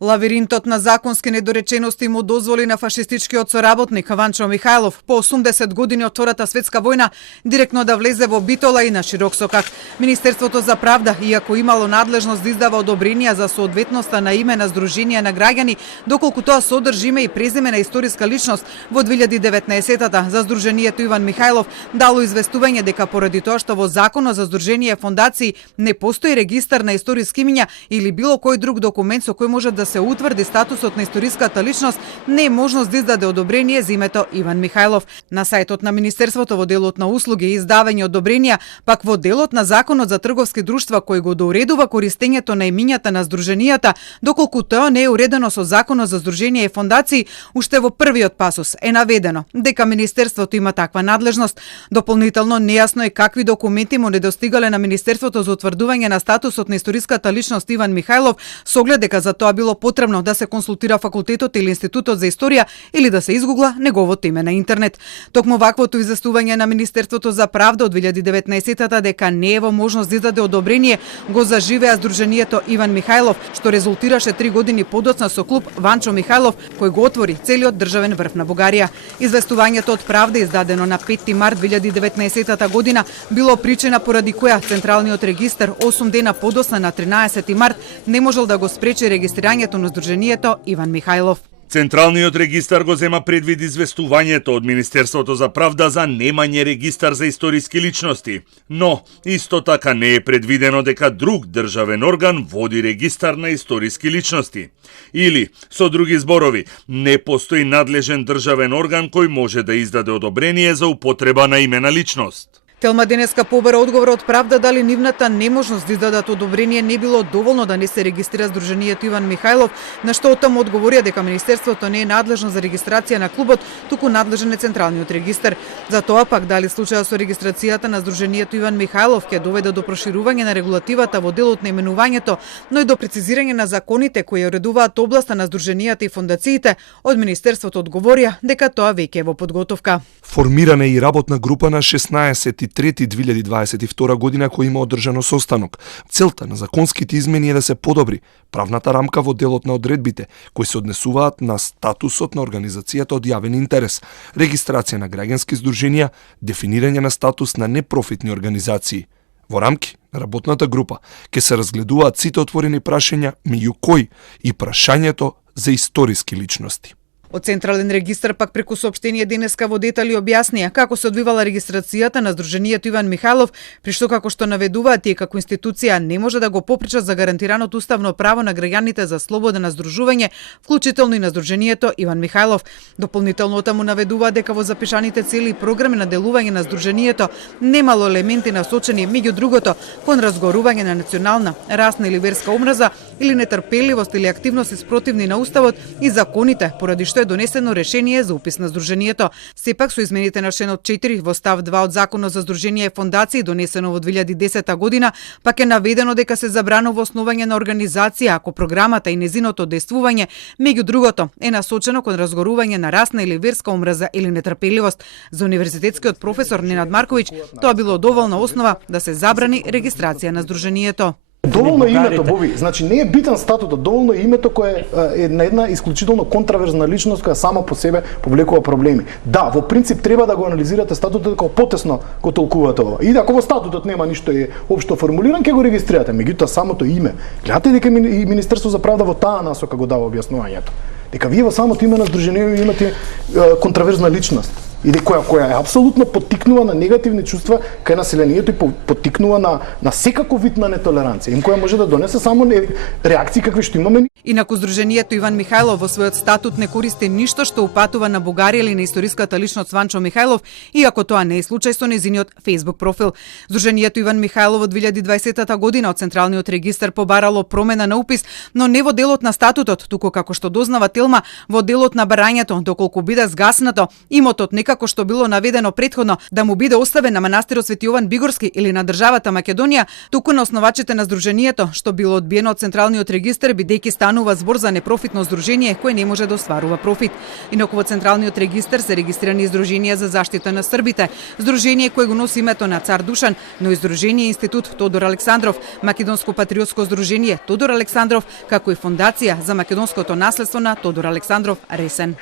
Лавиринтот на законски недоречености му дозволи на фашистичкиот соработник Ванчо Михајлов по 80 години од Втората светска војна директно да влезе во Битола и на широк сокак. Министерството за правда, иако имало надлежност да издава одобренија за соодветноста на име на здруженија на граѓани, доколку тоа содржи име и презиме на историска личност, во 2019-та за Здруженијето Иван Михајлов дало известување дека поради тоа што во Законот за здруженија и фондации не постои регистар на историски имиња или било кој друг документ со кој може да се утврди статусот на историската личност, не е можност да издаде одобрение за името Иван Михајлов. На сајтот на Министерството во делот на услуги и издавање одобренија, пак во делот на Законот за трговски друштва кој го доуредува користењето на имињата на здруженијата, доколку тоа не е уредено со Законот за здруженија и фондации, уште во првиот пасус е наведено дека Министерството има таква надлежност. Дополнително нејасно е какви документи му недостигале на Министерството за утврдување на статусот на историската личност Иван Михајлов, со оглед дека за тоа било потребно да се консултира факултетот или Институтот за историја или да се изгугла неговото име на интернет. Токму ваквото известување на Министерството за правда од 2019-та дека не е во можност да издаде одобрение го заживеа Здруженијето Иван Михајлов, што резултираше 3 години подоцна со клуб Ванчо Михајлов, кој го отвори целиот државен врв на Бугарија. Известувањето од правда издадено на 5 март 2019 година било причина поради која Централниот регистар 8 дена подоцна на 13 март не можел да го спречи регистрирањето на Здруженијето Иван Михајлов. Централниот регистар го зема предвид известувањето од Министерството за правда за немање регистар за историски личности, но исто така не е предвидено дека друг државен орган води регистар на историски личности. Или, со други зборови, не постои надлежен државен орган кој може да издаде одобрение за употреба на име на личност. Телма денеска побара одговор од правда дали нивната неможност да издадат одобрение не било доволно да не се регистрира Здруженијето Иван Михајлов, на што оттаму одговорија дека Министерството не е надлежно за регистрација на клубот, туку надлежен е Централниот регистар. За тоа пак дали случајот со регистрацијата на Здруженијето Иван Михајлов ќе доведе до проширување на регулативата во делот на именувањето, но и до прецизирање на законите кои уредуваат областа на здруженијата и фондациите, од Министерството одговорија дека тоа веќе е во подготовка. Формирана е и работна група на 16.3.2022 година кој има одржано состанок. Целта на законските измени е да се подобри правната рамка во делот на одредбите кои се однесуваат на статусот на организацијата од јавен интерес, регистрација на граѓански здруженија, дефинирање на статус на непрофитни организации. Во рамки на работната група ќе се разгледуваат сите отворени прашања, меѓу кои и прашањето за историски личности. Од Централен регистар пак преку соопштение денеска во детали објаснија како се одвивала регистрацијата на Здруженијето Иван Михајлов, при што како што наведуваат тие како институција не може да го попречат за гарантираното уставно право на граѓаните за слобода на здружување, вклучително и на Здруженијето Иван Михајлов. Дополнително таму наведуваат дека во запишаните цели и програми на делување на Здруженијето немало елементи насочени меѓу другото кон разгорување на национална, расна или верска омраза или нетрпеливост или активности спротивни на уставот и законите, поради што е донесено решение за упис на Здруженијето. Сепак со измените на членот 4 во став 2 од Законот за здруженија и фондации донесено во 2010 година, пак е наведено дека се забранува основање на организација ако програмата и незиното действување, меѓу другото, е насочено кон разгорување на расна или верска омраза или нетрпеливост. За универзитетскиот професор Ненад Марковиќ тоа било доволна основа да се забрани регистрација на Здруженијето. Доволно е името, Боби. Значи не е битен статутот, доволно е името кое е на една исклучително контраверзна личност која сама по себе повлекува проблеми. Да, во принцип треба да го анализирате статутот како потесно го толкувате ова. И ако во статутот нема ништо е општо формулиран, ќе го регистрирате, меѓутоа самото име. Гледате дека и Министерство за правда во таа насока го дава објаснувањето. Дека вие во самото име на здруженијето имате контраверзна личност. И која е апсолутно поттикнува на негативни чувства кај населението и поттикнува на секако вид на нетолеранција, им која може да донесе само реакции какви што имаме. Инаку Здруженијето Иван Михајлов во својот статут не користи ништо што упатува на Бугарија или на историската личност Ванчо Михајлов, иако тоа не е случај со незиниот Facebook профил. Здруженијето Иван Михајлов во 2020 година од Централниот регистар побарало промена на упис, но не во делот на статутот, туку како што дознава Телма, во делот на барањето, доколку биде згаснато, имотот не како што било наведено претходно да му биде оставен на манастирот Свети Јован Бигорски или на државата Македонија, туку на основачите на здруженијето, што било одбиено од Централниот регистар бидејќи станува збор за непрофитно здружение кое не може да остварува профит. Инаку во Централниот регистар се регистрирани здруженија за заштита на србите, здружение кое го носи името на Цар Душан, но и здружение Институт Тодор Александров, Македонско патриотско здружение Тодор Александров, како и Фондација за македонското наследство на Тодор Александров Ресен.